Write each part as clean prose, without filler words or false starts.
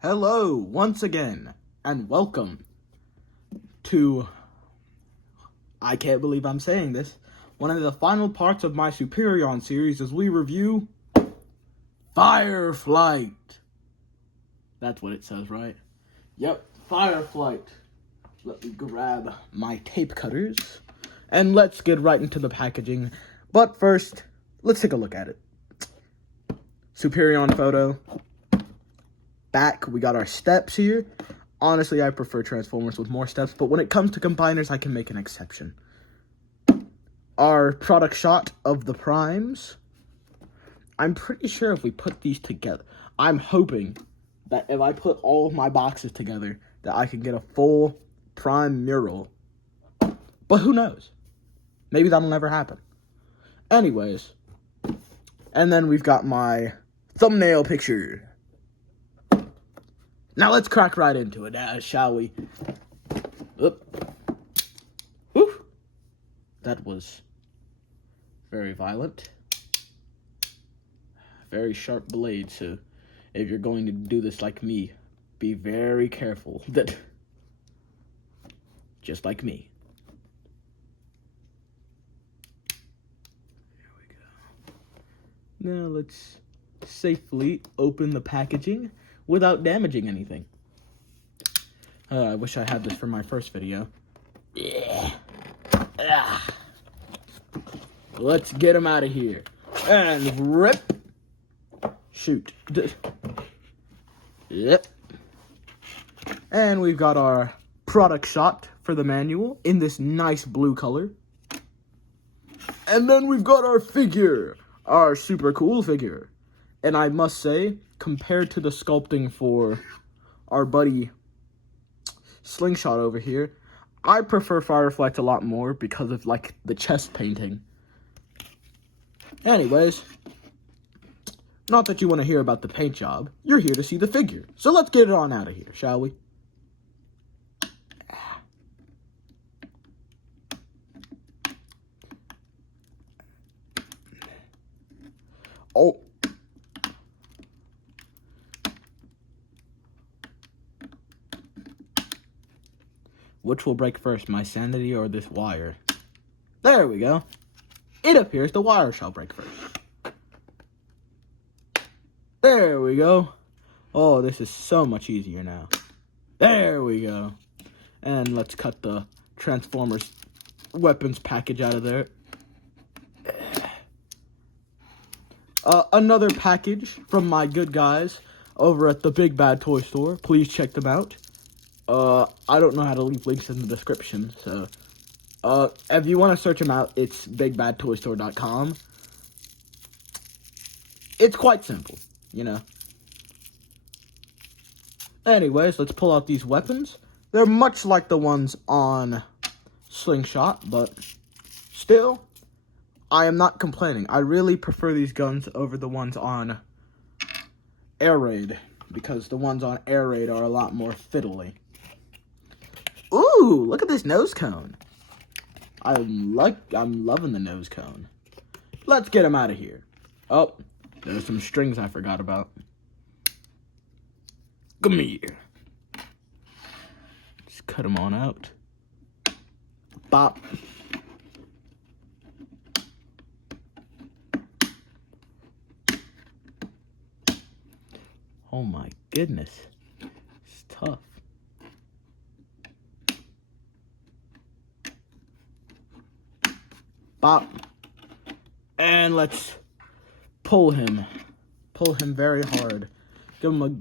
Hello, once again, and welcome to, I can't believe I'm saying this, one of the final parts of my Superion series as we review FIREFLIGHT. That's what it says, right? Yep, FIREFLIGHT. Let me grab my tape cutters, and let's get right into the packaging. But first, let's take a look at it. Superion photo. Back, we got our steps here. Honestly, I prefer Transformers with more steps, but when it comes to combiners, I can make an exception. Our product shot of the primes. I'm pretty sure if we put these together, I'm hoping that if I put all of my boxes together, that I can get a full prime mural. But who knows? Maybe that'll never happen. Anyways, and then we've got my thumbnail picture. Now let's crack right into it, shall we? Oop. Woo. That was very violent. Very sharp blade, so if you're going to do this like me, be very careful. That just like me. There we go. Now let's safely open the packaging without damaging anything. I wish I had this for my first video. Yeah. Let's get him out of here. And rip. Shoot. Yep. And we've got our product shot for the manual in this nice blue color. And then we've got our figure. Our super cool figure. And I must say, compared to the sculpting for our buddy Slingshot over here, I prefer FIREFLIGHT a lot more because of, like, the chest painting. Anyways, not that you want to hear about the paint job. You're here to see the figure. So let's get it on out of here, shall we? Oh. Which will break first, my sanity or this wire? There we go. It appears the wire shall break first. There we go. Oh, this is so much easier now. There we go. And let's cut the Transformers weapons package out of there. Another package from my good guys over at the Big Bad Toy Store. Please check them out. I don't know how to leave links in the description, so, if you want to search them out, it's bigbadtoystore.com. It's quite simple, you know. Anyways, let's pull out these weapons. They're much like the ones on Slingshot, but still, I am not complaining. I really prefer these guns over the ones on Air Raid, because the ones on Air Raid are a lot more fiddly. Ooh, look at this nose cone. I'm loving the nose cone. Let's get him out of here. Oh, there's some strings I forgot about. Come here. Just cut them on out. Bop. Oh my goodness. It's tough. Bop. And let's pull him. Pull him very hard. Give him a...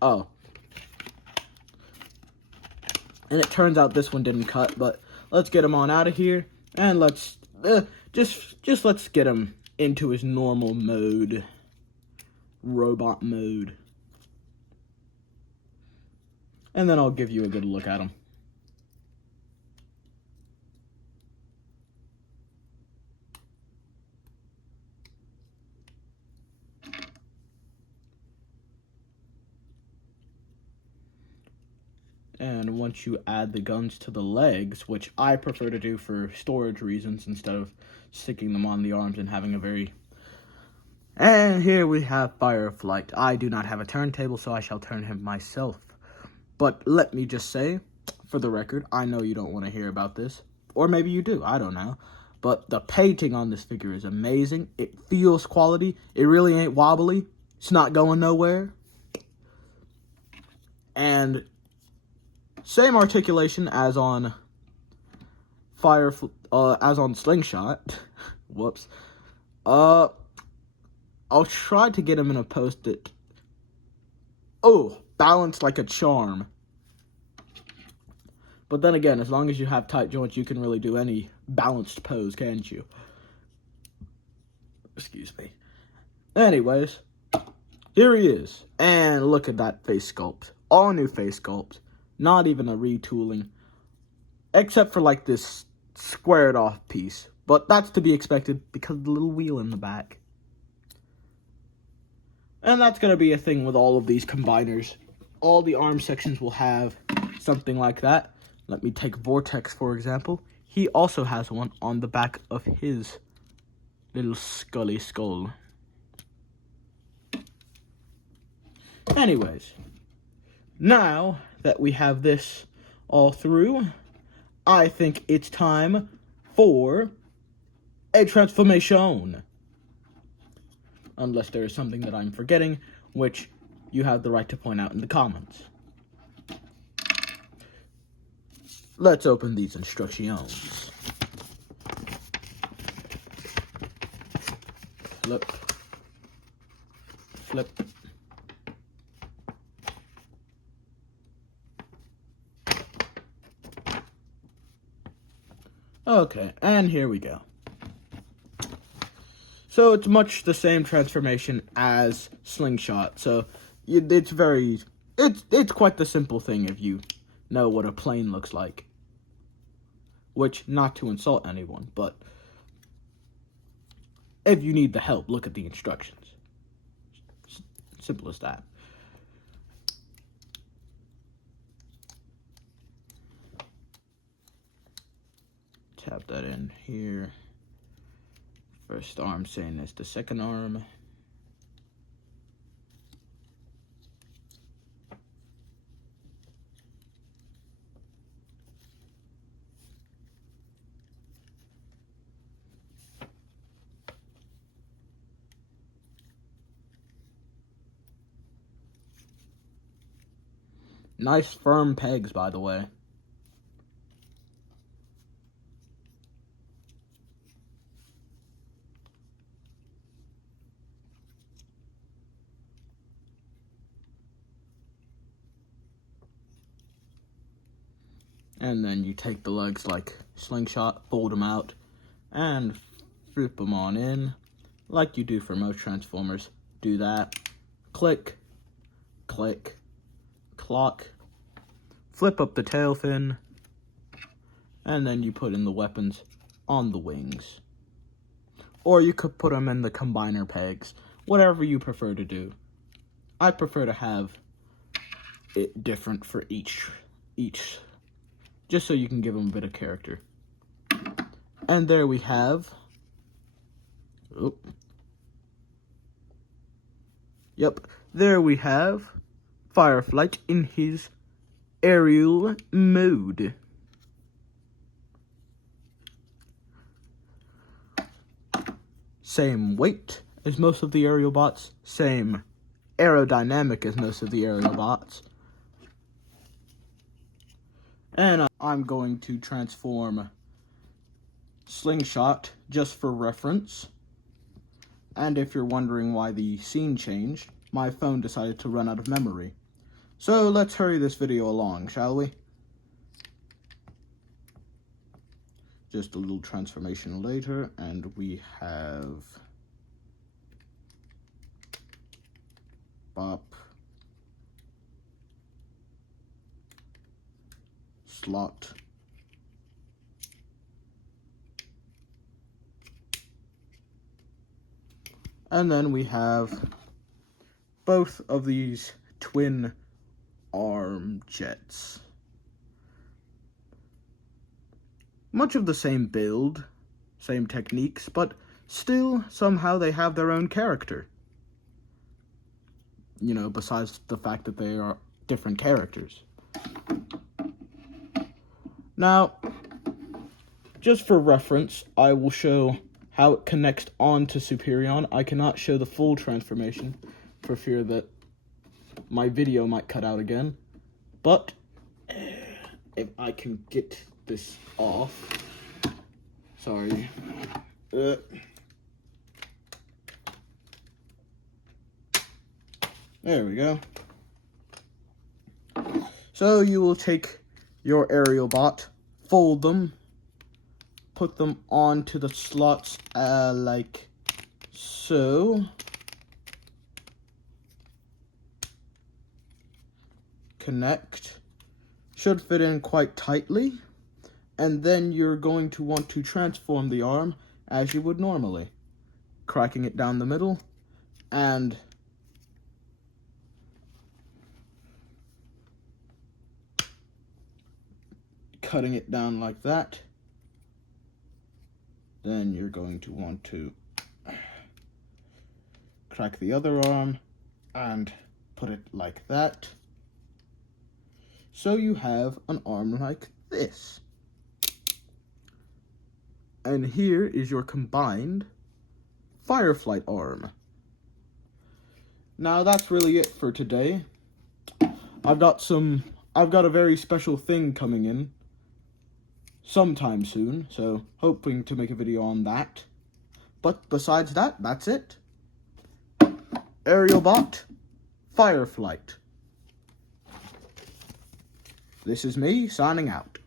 Oh. And it turns out this one didn't cut, but let's get him on out of here. And let's... just let's get him into his normal mode. Robot mode. And then I'll give you a good look at him. And once you add the guns to the legs, which I prefer to do for storage reasons instead of sticking them on the arms and having a very And here we have FIREFLIGHT. I do not have a turntable, so I shall turn him myself. But let me just say, for the record, I know you don't want to hear about this. Or maybe you do, I don't know. But the painting on this figure is amazing. It feels quality. It really ain't wobbly. It's not going nowhere. And same articulation as on as on Slingshot. Whoops. I'll try to get him in a post-it. Oh, balanced like a charm. But then again, as long as you have tight joints, you can really do any balanced pose, can't you? Excuse me. Anyways, here he is. And look at that face sculpt. All new face sculpt. Not even a retooling. Except for like this squared off piece. But that's to be expected because of the little wheel in the back. And that's going to be a thing with all of these combiners. All the arm sections will have something like that. Let me take Vortex, for example. He also has one on the back of his little scully skull. Anyways, now that we have this all through, I think it's time for a transformation. Unless there is something that I'm forgetting, which you have the right to point out in the comments. Let's open these instructions. Flip. Flip. Okay, and here we go. So it's much the same transformation as Slingshot. So it's quite the simple thing if you know what a plane looks like. Which, not to insult anyone, but if you need the help, look at the instructions. Simple as that. Tap that in here. First arm same as the second arm. Nice firm pegs, by the way. And then you take the legs like Slingshot, fold them out, and flip them on in, like you do for most Transformers. Do that. Click, click, clock, flip up the tail fin, and then you put in the weapons on the wings. Or you could put them in the combiner pegs, whatever you prefer to do. I prefer to have it different for each, just so you can give them a bit of character. And there we have, there we have FIREFLIGHT in his aerial mode. Same weight as most of the aerial bots, same aerodynamic as most of the aerial bots. And I'm going to transform Slingshot just for reference. And if you're wondering why the scene changed, my phone decided to run out of memory. So let's hurry this video along, shall we? Just a little transformation later, and we have Bop, Slot, and then we have both of these twin arm jets. Much of the same build, same techniques, but Still, somehow they have their own character. You know, besides the fact that they are different characters. Now, just for reference, I will show how it connects onto Superion. I cannot show the full transformation for fear that my video might cut out again. But if I can get this off. Sorry. There we go. So you will take your aerial bot, fold them, put them onto the slots like so. Connect. Should fit in quite tightly. And then you're going to want to transform the arm as you would normally. Cracking it down the middle and cutting it down like that. Then you're going to want to crack the other arm and put it like that. So you have an arm like this. And here is your combined FIREFLIGHT arm. Now that's really it for today. I've got a very special thing coming in sometime soon, so hoping to make a video on that. But besides that, that's it. Aerial bot, FIREFLIGHT. This is me signing out.